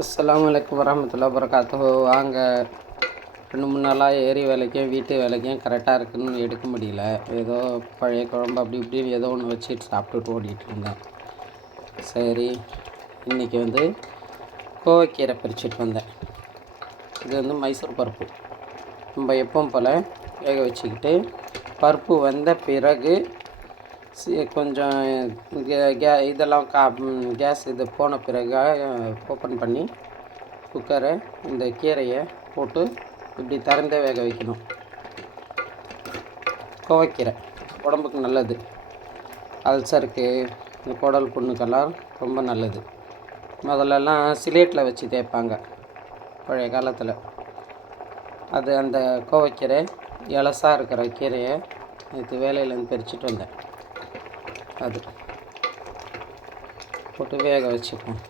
அஸ்ஸலாமு அலைக்கும் வரஹ்மத்துல்லாஹி வபரகாத்துஹு. வாங்க, 2-3 நாளாக ஏரி வேலைக்கும் வீட்டு வேலைக்கும் கரெக்டாக இருக்குன்னு எடுக்க முடியல. ஏதோ பழைய குழம்பு அப்படி இப்படின்னு ஏதோ ஒன்று வச்சுட்டு சாப்பிட்டுட்டு ஓடிட்டு இருந்தேன். சரி, இன்றைக்கி கோவைக்கீரை பறிச்சுட்டு வந்தேன். இது மைசூர் பருப்பு. நம்ம எப்பவும் போல் வேக வச்சுக்கிட்டு பருப்பு வந்த பிறகு கொஞ்சம் இதெல்லாம் கேஸ் இது போன பிறகு ஓப்பன் பண்ணி குக்கரை இந்த கீரையை போட்டு இப்படி திறந்தே வேக வைக்கணும். கோவைக்கீரை உடம்புக்கு நல்லது. அல்சருக்கு, இந்த குடல் புண்ணுக்கெல்லாம் ரொம்ப நல்லது. முதல்லலாம் சிலேட்டில் வச்சு தேய்ப்பாங்க பழைய காலத்தில். அது அந்த கோவைக்கீரை இலசாக இருக்கிற கீரையை நேற்று வேலையிலேருந்து பறிச்சுட்டு வந்தேன். அது போட்டு வேக வச்சுப்போம்.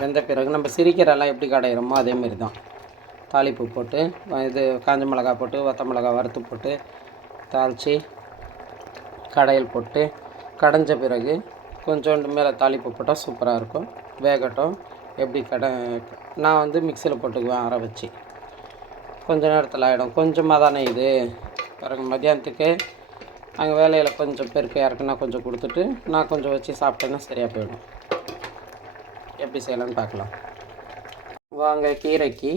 வெந்த பிறகு நம்ம சிரிக்கிறெல்லாம் எப்படி கடையிறோமோ அதேமாரி தான். தாளிப்பு போட்டு இது காஞ்ச மிளகா போட்டு வத்த மிளகா வறுத்து போட்டு தாளித்து கடையில் போட்டு கடைஞ்ச பிறகு கொஞ்சோண்டு மேலே தாளிப்பு போட்டால் சூப்பராக இருக்கும். வேகட்டும். எப்படி நான் மிக்சியில் போட்டுக்குவேன் அரை வச்சு. கொஞ்சம் நேரத்தில் ஆகிடும். கொஞ்சமாக தானே இது. பிறகு மத்தியானத்துக்கு அங்கே வேலையில் கொஞ்சம் பேருக்கு யாருக்குன்னா கொஞ்சம் கொடுத்துட்டு நான் கொஞ்சம் வச்சு சாப்பிட்டேன்னா சரியாக போயிடும். எப்படி செய்யலான்னு பார்க்கலாம் வாங்க. கீரைக்கு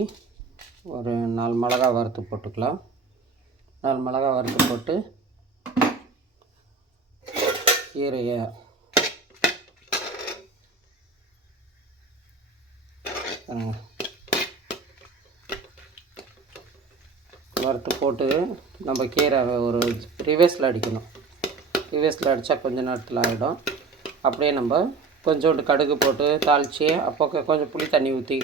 ஒரு 4 மிளகா வறுத்து போட்டுக்கலாம். 4 மிளகா வறுத்து போட்டு கீரையை வறுத்து போட்டு நம்ம கீரை ஒரு ரிவர்ஸில் அடிக்கணும். ரிவர்ஸில் அடித்தா கொஞ்சம் நேரத்தில் ஆகிடும். அப்படியே நம்ம கொஞ்சோண்டு கடுகு போட்டு தாளித்து அப்போ கொஞ்சம் புளி தண்ணி ஊற்றி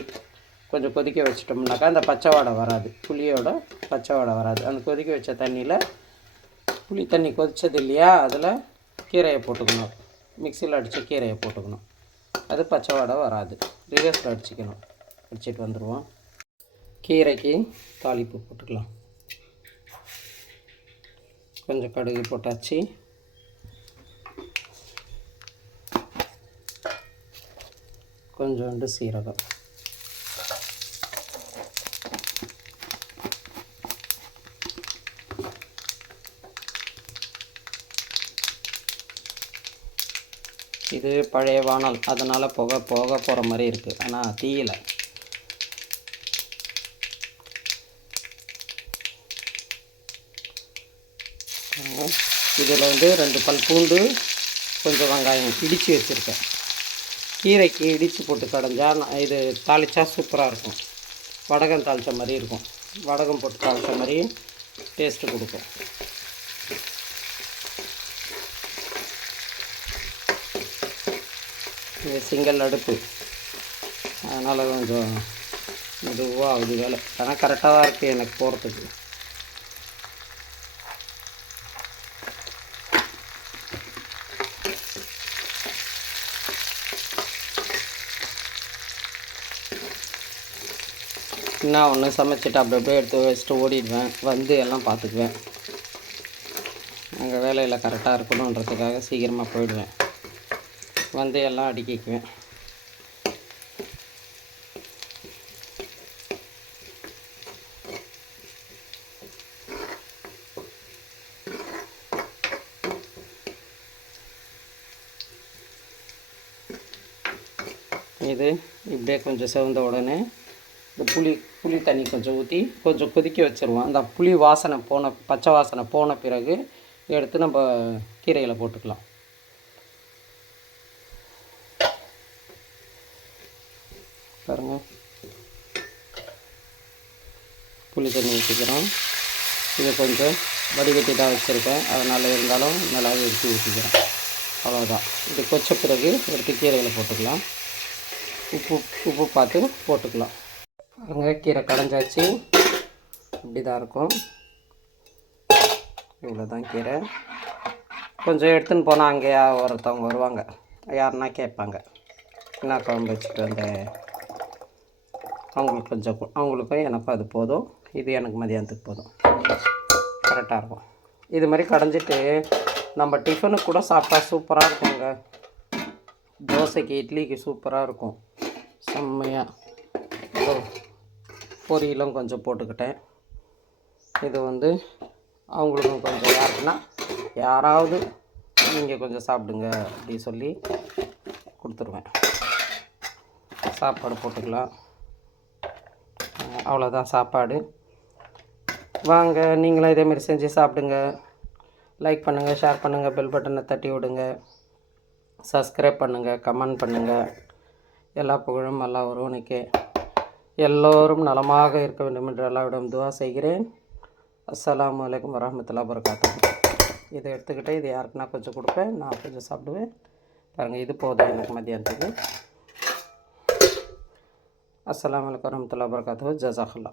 கொஞ்சம் கொதிக்க வச்சிட்டோம்னாக்கா அந்த பச்சை வாடை வராது. புளியோட பச்சை வாடை வராது. அந்த கொதிக்க வச்ச தண்ணியில் புளி தண்ணி கொதித்தது இல்லையா, அதில் கீரையை போட்டுக்கணும். மிக்சியில் அடித்த கீரையை போட்டுக்கணும். அது பச்சை வாடை வராது. ரிவர்ஸில் அடிச்சுட்டு வந்துடுவோம். கீரைக்கு தாளிப்பு போட்டுக்கலாம். கொஞ்சம் கடுகு போட்டாச்சு. கொஞ்சோண்டு சீரகம், இது பழைய வானல், அதனால் புகை போகிற மாதிரி இருக்குது. ஆனால் தீயலை. இதில் 2 பல் பூண்டு, கொஞ்சம் வெங்காயம் இடித்து வச்சுருக்கேன். கீரைக்கு இடித்து போட்டு கடைஞ்சால் இது தாளித்தா சூப்பராக இருக்கும். வடகம் தாளித்த மாதிரி இருக்கும். வடகம் போட்டு தாளித்த மாதிரி டேஸ்ட்டு கொடுக்கும். இது சிங்கிள் அடுப்பு, அதனால் கொஞ்சம் மெதுவாக ஆகுது வேலை. ஆனால் கரெக்டாக தான் இருக்குது எனக்கு போகிறதுக்கு. நான் ஒன்று சமைச்சிட்டு அப்படியே எடுத்து வச்சுட்டு ஓடிடுவேன். எல்லாம் பார்த்துக்குவேன். அங்கே வேலையில் கரெக்டாக இருக்கணுன்றதுக்காக சீக்கிரமாக போயிடுவேன். எல்லாம் அடுக்கிக்குவேன். இது இப்படியே கொஞ்சம் செவந்த உடனே இந்த புளி தண்ணி கொஞ்சம் ஊற்றி கொஞ்சம் கொதிக்க வச்சுருவோம். அந்த புளி வாசனை பச்சை வாசனை போன பிறகு எடுத்து நம்ம கீரையில் போட்டுக்கலாம். பாருங்கள், புளி தண்ணி ஊற்றிக்கிறோம். இதை கொஞ்சம் வடிகட்டி தான் வச்சுருக்கேன், அதனால் இருந்தாலும் மிளகு எடுத்து ஊற்றிக்கிறேன். அவ்வளோதான். இது கொச்ச பிறகு எடுத்து கீரையில் போட்டுக்கலாம். உப்பு பார்த்து போட்டுக்கலாம். அங்கே கீரை கடைஞ்சாச்சு. இப்படி தான் இருக்கும். இவ்வளோ தான் கீரை. கொஞ்சம் எடுத்துன்னு போனால் அங்கேயா ஒருத்தவங்க வருவாங்க, யாருன்னா கேட்பாங்க, என்ன குழம்பு வச்சுட்டு வந்தேன். அவங்களுக்கும் எனக்கும் அது போதும். இது எனக்கு மதியானத்துக்கு போதும். கரெக்டாக இருக்கும். இது மாதிரி கடைஞ்சிட்டு நம்ம டிஃபனுக்கு கூட சாப்பிட்டா சூப்பராக இருக்குங்க. தோசைக்கு, இட்லிக்கு சூப்பராக இருக்கும். செம்மையாக பொரியலும் கொஞ்சம் போட்டுக்கிட்டேன். இது வந்து அவங்களுக்கும் கொஞ்சம் யாருக்குன்னா யாராவது நீங்கள் கொஞ்சம் சாப்பிடுங்க அப்படி சொல்லி கொடுத்துருவேன். சாப்பாடு போட்டுக்கலாம். அவ்வளோதான் சாப்பாடு. வாங்க நீங்களும் இதேமாரி செஞ்சு சாப்பிடுங்க. லைக் பண்ணுங்கள், ஷேர் பண்ணுங்கள், பெல் பட்டனை தட்டி விடுங்க, சப்ஸ்கிரைப் பண்ணுங்கள், கமெண்ட் பண்ணுங்கள். எல்லா புகழும் அல்லா ஒருவனுக்கே. எல்லோரும் நலமாக இருக்க வேண்டும் என்று அல்லாஹ்விடம் துஆ செய்கிறேன். அஸ்ஸலாமு அலைக்கும் வரஹ்மத்துல்லாஹி வபரகாத்துஹு. இதை எடுத்துக்கிட்டே இது யாருக்குன்னா கொஞ்சம் கொடுப்பேன், நான் கொஞ்சம் சாப்பிடுவேன். பாருங்கள், இது போதும் எனக்கு மத்தியானத்துக்கு. அஸ்ஸலாமு அலைக்கும் வரஹ்மத்துல்லாஹி வபரகாத்துஹு. ஜஸாக்கல்லாஹ்.